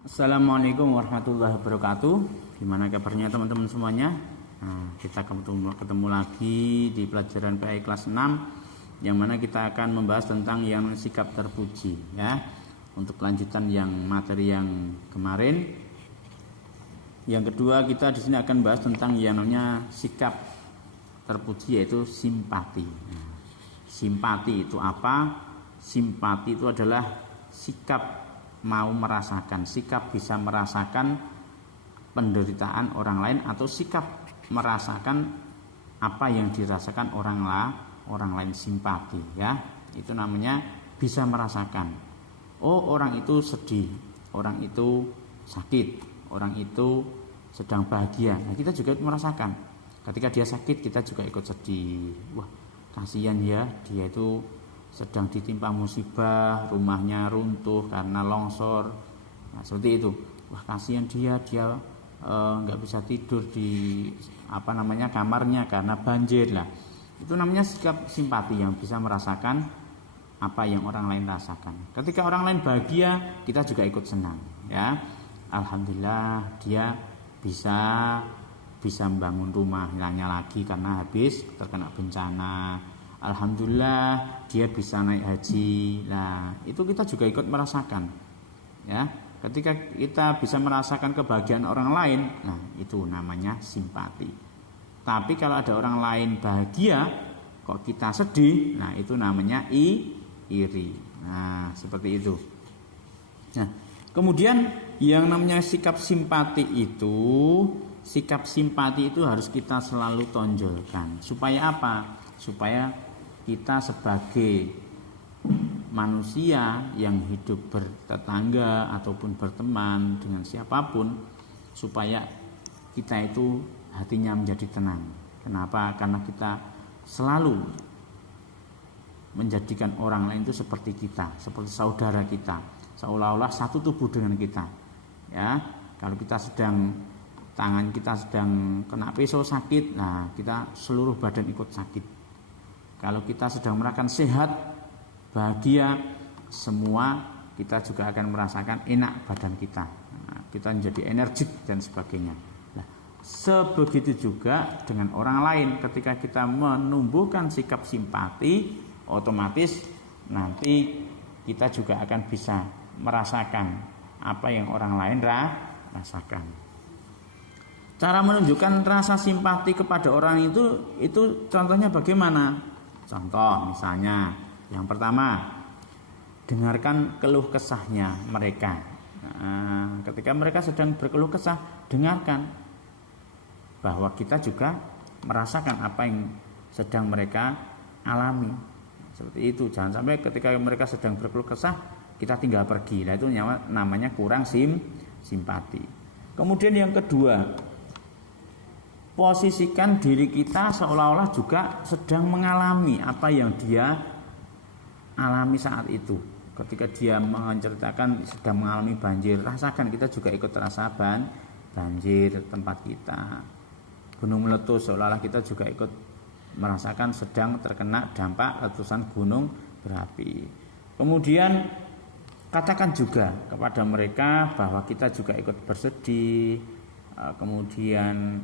Assalamualaikum warahmatullahi wabarakatuh. Gimana kabarnya teman-teman semuanya? Nah, kita ketemu lagi di pelajaran PAI kelas 6 yang mana kita akan membahas tentang yang sikap terpuji ya. Untuk kelanjutan yang materi yang kemarin. Yang kedua, kita di sini akan bahas tentang yang namanya sikap terpuji, yaitu simpati. Nah, simpati itu apa? Simpati itu adalah sikap mau merasakan, sikap bisa merasakan penderitaan orang lain atau sikap merasakan apa yang dirasakan orang lain, simpati ya. Itu namanya bisa merasakan. Oh, orang itu sedih, orang itu sakit, orang itu sedang bahagia. Nah, kita juga merasakan. Ketika dia sakit, kita juga ikut sedih. Wah, kasihan ya, dia itu sedang ditimpa musibah, rumahnya runtuh karena longsor. Nah, seperti itu. Wah, kasihan dia nggak bisa tidur di kamarnya karena banjir lah. Itu namanya sikap simpati yang bisa merasakan apa yang orang lain rasakan. Ketika orang lain bahagia, kita juga ikut senang ya. Alhamdulillah dia bisa membangun rumahnya lagi karena habis terkena bencana. Alhamdulillah dia bisa naik haji. Nah, itu kita juga ikut merasakan ya. Ketika kita bisa merasakan kebahagiaan orang lain, nah itu namanya simpati. Tapi kalau ada orang lain bahagia kok kita sedih, nah itu namanya iri. Nah, seperti itu. Nah, kemudian yang namanya sikap simpati itu harus kita selalu tonjolkan. Supaya apa? Supaya kita sebagai manusia yang hidup bertetangga ataupun berteman dengan siapapun, supaya kita itu hatinya menjadi tenang. Kenapa? Karena kita selalu menjadikan orang lain itu seperti kita, seperti saudara kita, seolah-olah satu tubuh dengan kita ya. Kalau tangan kita sedang kena pisau sakit, nah kita seluruh badan ikut sakit. Kalau kita sedang merasakan sehat, bahagia, semua kita juga akan merasakan enak badan kita. Nah, kita menjadi energik dan sebagainya. Nah, sebegitu juga dengan orang lain. Ketika kita menumbuhkan sikap simpati, otomatis nanti kita juga akan bisa merasakan apa yang orang lain rasakan. Cara menunjukkan rasa simpati kepada orang itu contohnya bagaimana? Contoh misalnya, yang pertama, dengarkan keluh kesahnya mereka. Nah, ketika mereka sedang berkeluh kesah, dengarkan bahwa kita juga merasakan apa yang sedang mereka alami. Seperti itu. Jangan sampai ketika mereka sedang berkeluh kesah, kita tinggal pergi. Nah, itu namanya kurang simpati. Kemudian yang kedua, posisikan diri kita seolah-olah juga sedang mengalami apa yang dia alami saat itu. Ketika dia menceritakan sedang mengalami banjir, rasakan kita juga ikut rasakan banjir tempat kita. Gunung meletus, seolah-olah kita juga ikut merasakan sedang terkena dampak letusan gunung berapi. Kemudian katakan juga kepada mereka bahwa kita juga ikut bersedih. Kemudian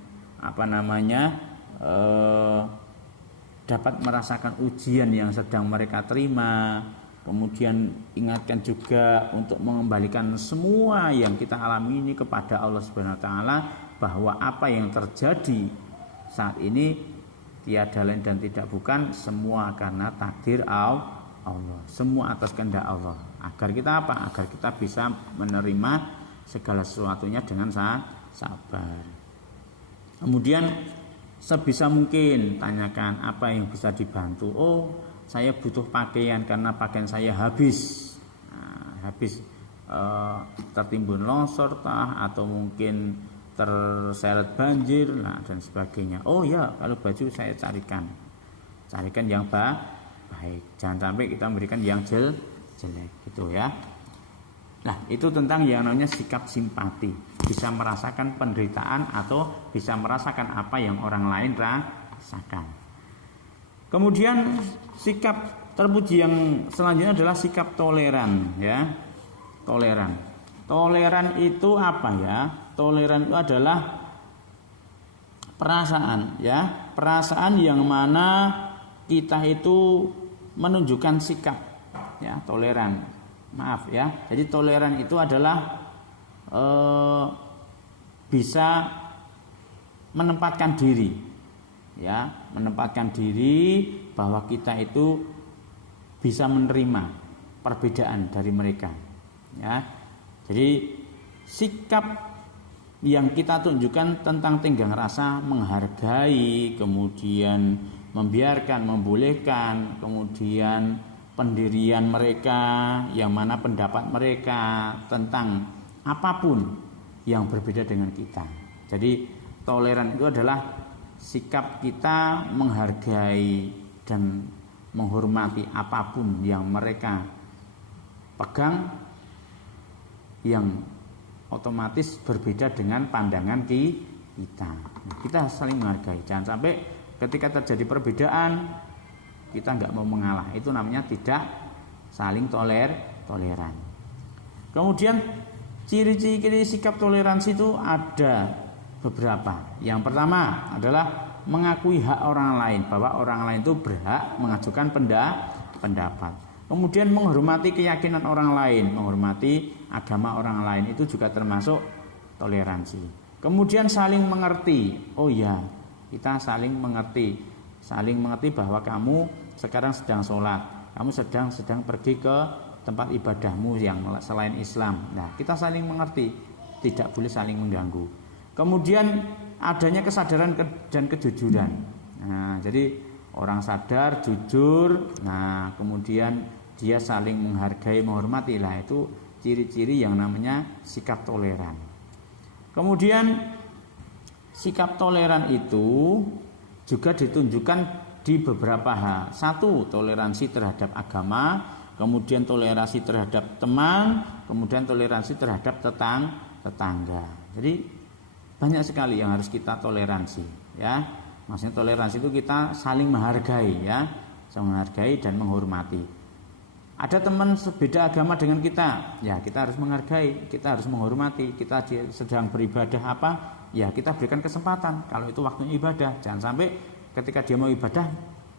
dapat merasakan ujian yang sedang mereka terima. Kemudian ingatkan juga untuk mengembalikan semua yang kita alami ini kepada Allah Subhanahu wa taala, bahwa apa yang terjadi saat ini tiada lain dan tidak bukan semua karena takdir Allah, semua atas kehendak Allah. Agar kita agar kita bisa menerima segala sesuatunya dengan sabar. Kemudian sebisa mungkin tanyakan apa yang bisa dibantu. Oh, saya butuh pakaian karena pakaian saya habis. Tertimbun longsor atau mungkin terseret banjir dan sebagainya. Oh ya, kalau baju saya carikan yang baik. Jangan sampai kita memberikan yang jelek gitu ya. Nah, itu tentang yang namanya sikap simpati. Bisa merasakan penderitaan atau bisa merasakan apa yang orang lain rasakan. Kemudian sikap terpuji yang selanjutnya adalah sikap toleran ya. Toleran. Toleran itu apa ya? Toleran itu adalah perasaan ya, perasaan yang mana kita itu menunjukkan sikap ya, toleran. Maaf ya. Jadi toleran itu adalah bisa menempatkan diri ya, menempatkan diri bahwa kita itu bisa menerima perbedaan dari mereka ya. Jadi sikap yang kita tunjukkan tentang tenggang rasa, menghargai, kemudian membiarkan, membolehkan, kemudian pendirian mereka, yang mana pendapat mereka tentang apapun yang berbeda dengan kita. Jadi toleran itu adalah sikap kita menghargai dan menghormati apapun yang mereka pegang, yang otomatis berbeda dengan pandangan kita. Kita saling menghargai. Jangan sampai ketika terjadi perbedaan kita nggak mau mengalah. Itu namanya tidak saling toleran. Kemudian ciri-ciri sikap toleransi itu ada beberapa. Yang pertama adalah mengakui hak orang lain, bahwa orang lain itu berhak mengajukan pendapat. Kemudian menghormati keyakinan orang lain, menghormati agama orang lain, itu juga termasuk toleransi. Kemudian saling mengerti. Oh ya, kita saling mengerti bahwa kamu sekarang sedang sholat, kamu sedang pergi ke tempat ibadahmu yang selain Islam. Nah, kita saling mengerti, tidak boleh saling mengganggu. Kemudian adanya kesadaran dan kejujuran. Nah, jadi orang sadar, jujur, nah kemudian dia saling menghargai, menghormati, lah itu ciri-ciri yang namanya sikap toleran. Kemudian sikap toleran itu juga ditunjukkan di beberapa hal. Satu, toleransi terhadap agama, kemudian toleransi terhadap teman, kemudian toleransi terhadap tetangga. Jadi banyak sekali yang harus kita toleransi ya. Maksudnya toleransi itu kita saling menghargai ya, saling menghargai dan menghormati. Ada teman sebeda agama dengan kita, ya kita harus menghargai, kita harus menghormati. Kita sedang beribadah apa, ya kita berikan kesempatan. Kalau itu waktunya ibadah, jangan sampai ketika dia mau ibadah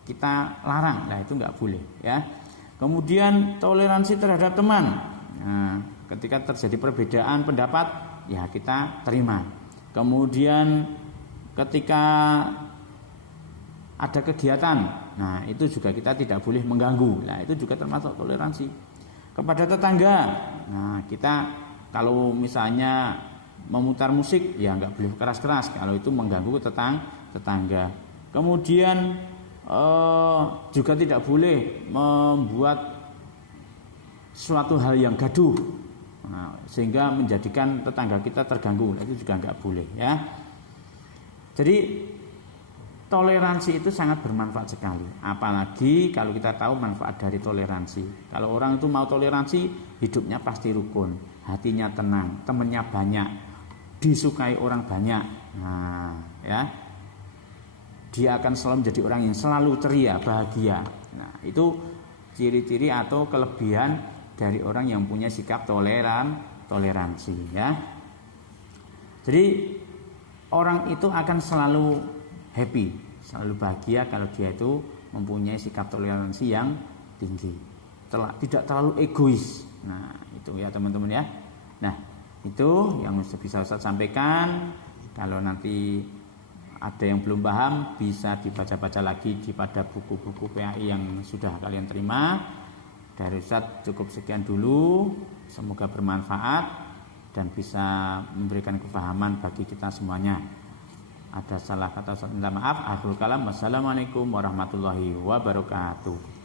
kita larang, nah itu nggak boleh ya. Kemudian toleransi terhadap teman. Nah, ketika terjadi perbedaan pendapat, ya kita terima. Kemudian ketika ada kegiatan, nah itu juga kita tidak boleh mengganggu. Nah itu juga termasuk toleransi. Kepada tetangga, nah kita kalau misalnya memutar musik, ya nggak boleh keras-keras kalau itu mengganggu tetangga. Kemudian juga tidak boleh membuat suatu hal yang gaduh, nah, sehingga menjadikan tetangga kita terganggu. Nah, itu juga nggak boleh ya. Jadi toleransi itu sangat bermanfaat sekali, apalagi kalau kita tahu manfaat dari toleransi. Kalau orang itu mau toleransi, hidupnya pasti rukun, hatinya tenang, temannya banyak, disukai orang banyak. Nah, ya, dia akan selalu menjadi orang yang selalu ceria, bahagia. Nah, itu ciri-ciri atau kelebihan dari orang yang punya sikap toleransi, ya. Jadi orang itu akan selalu happy, selalu bahagia kalau dia itu mempunyai sikap toleransi yang tinggi, tidak terlalu egois. Nah itu ya teman-teman ya. Nah itu yang bisa Ustaz sampaikan. Kalau nanti ada yang belum paham bisa dibaca-baca lagi pada buku-buku PAI yang sudah kalian terima. Dari Ustaz cukup sekian dulu. Semoga bermanfaat dan bisa memberikan kefahaman bagi kita semuanya. Ada salah kata, minta maaf. Akhirul kalam. Wassalamualaikum warahmatullahi wabarakatuh.